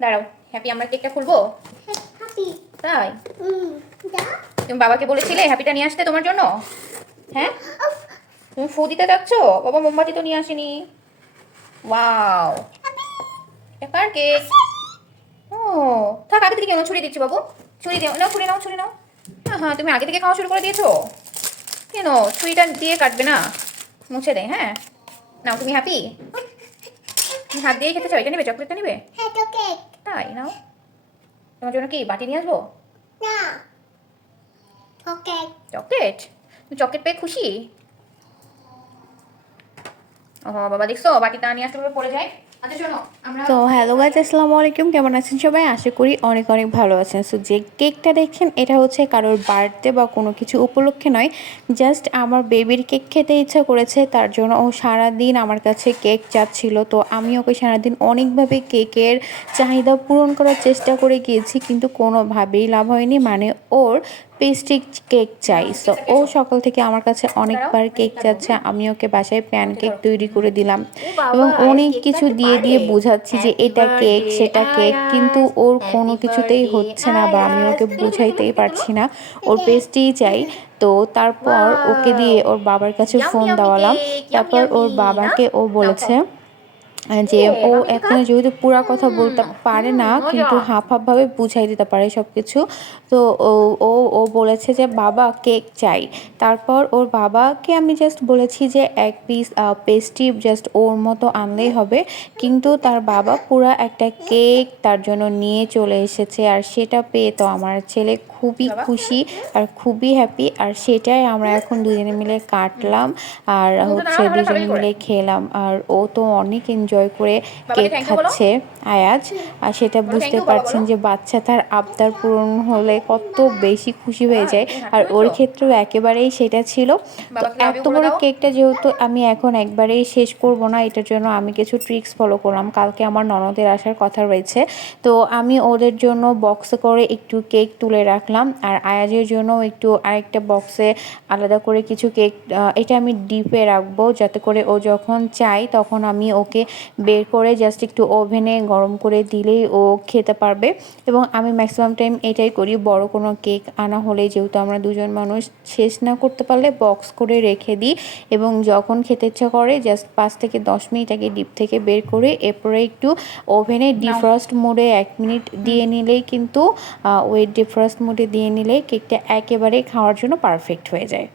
দাঁড়াও হ্যাপি আমরা কেকটা খুলবো? Happy. তাই. তুমি বাবাকে বলেছিলে হ্যাপিটা নিয়ে আসতে তোমার জন্য? হ্যাঁ? তুমি ফু দিতে যাচ্ছ? বাবা মোমবাতি তো নিয়ে আসেনি। ওয়াও। এটা কার কেক? ও থাক আগে থেকে কেন ছুরি দিচ্ছি বাবু। ছুরি দিও নাও ছুরি নাও ছুরি নাও। হ্যাঁ হ্যাঁ তুমি আগে থেকে খাওয়া শুরু করে দিয়েছ। কেন? ছুরিটা দিয়ে কাটবে না? মুছে দেয় হ্যাঁ? নাও তুমি হ্যাপি? হাত দিয়ে খেতে চাও? এটা নেবে? চকলেটটা নেবে? cake. তাই নাও তোমার জন্য কি বাটি নিয়ে আসব না চকলেট চকলেট তুমি চকলেট পেয়ে খুশি ও বাবা দেখছ বাটিটা নিয়ে আসতে পড়ে যায় তো হ্যালো গাইজ আসসালামু আলাইকুম। কেমন আছেন সবাই? আশা করি অনেক অনেক ভালো আছেন। সো যে কেকটা দেখছেন, এটা হচ্ছে কারোর বার্থডে বা কোনো কিছু উপলক্ষে নয়। জাস্ট আমার বেবির কেক খেতে ইচ্ছা করেছে, তার জন্য ও সারাদিন আমার কাছে কেক চাচ্ছিল। তো আমি ওকে সারাদিন অনেকভাবে কেকের চাহিদা পূরণ করার চেষ্টা করে গিয়েছি, কিন্তু কোনোভাবেই লাভ হয়নি। মানে ওর পেস্ট্রি কেক চাই। সো ও সকাল থেকে আমার কাছে অনেকবার কেক চাচ্ছে। আমি ওকে বাসায় প্যান কেক তৈরি করে দিলাম। এবং অনেক কিছু দিয়ে দিয়ে বোঝাচ্ছি যে এটা কেক সেটা কেক কিন্তু ওর কোনো কিছুতেই হচ্ছে না বা আমি ওকে বুঝাইতেই পারছি না। ওর পেস্ট্রিই চাই। তো তারপর ওকে দিয়ে ওর বাবার কাছে ফোন দেওয়ালাম। তারপর ওর বাবাকে ও বলেছে যে ও এখন যেহেতু পুরা কথা বলতে পারে না কিন্তু হাফ হাফ ভাবে বুঝাই দিতে পারে সব কিছু তো ও ও ও বলেছে যে বাবা কেক চাই। তারপর ওর বাবাকে আমি জাস্ট বলেছি যে এক পিস পেস্ট্রি জাস্ট ওর মতো আনলেই হবে। কিন্তু তার বাবা পুরা একটা কেক তার জন্য নিয়ে চলে এসেছে আর সেটা পেয়ে তো আমার ছেলে খুবই খুশি আর খুবই হ্যাপি আর সেটাই আমরা এখন দুজনে মিলে কাটলাম আর হচ্ছে দুজনে মিলে খেলাম। আর ও তো অনেক এনজয় করে কেক খাচ্ছে। আয়াজ আর সেটা বুঝতে পারছেন যে বাচ্চা তার আবদার পূরণ হলে কত বেশি খুশি হয়ে যায়। আর ওর ক্ষেত্রেও একেবারেই সেটা ছিল। তো এত বড় কেকটা যেহেতু আমি এখন একবারেই শেষ করব না এটার জন্য আমি কিছু ট্রিক্স ফলো করলাম। কালকে আমার ননদের আসার কথা রয়েছে। তো আমি ওদের জন্য বক্সে করে একটু কেক তুলে রাখলাম। আর আয়াজের জন্য একটু আরেকটা বক্সে আলাদা করে কিছু কেক এটা আমি ডিপে রাখব। যাতে করে ও যখন চাই তখন আমি ওকে বের করে জাস্ট একটু ওভেনে গরম করে দিলেই ও খেতে পারবে। এবং আমি ম্যাক্সিমাম টাইম এটাই করি বড় কোনো কেক আনা হলে যেহেতু আমরা দুজন মানুষ শেষ না করতে পারলে বক্স করে রেখে দিই। এবং যখন খেতে ইচ্ছা করে জাস্ট পাঁচ থেকে দশ মিনিট আগে ডিপ থেকে বের করে এরপরে একটু ওভেনে ডিফ্রস্ট মোডে এক মিনিট দিয়ে নিলেই কিন্তু ওই ডিফ্রস্ট মোডে দিয়ে নিলে কেকটা একেবারে খাওয়ার জন্য পারফেক্ট হয়ে যায়।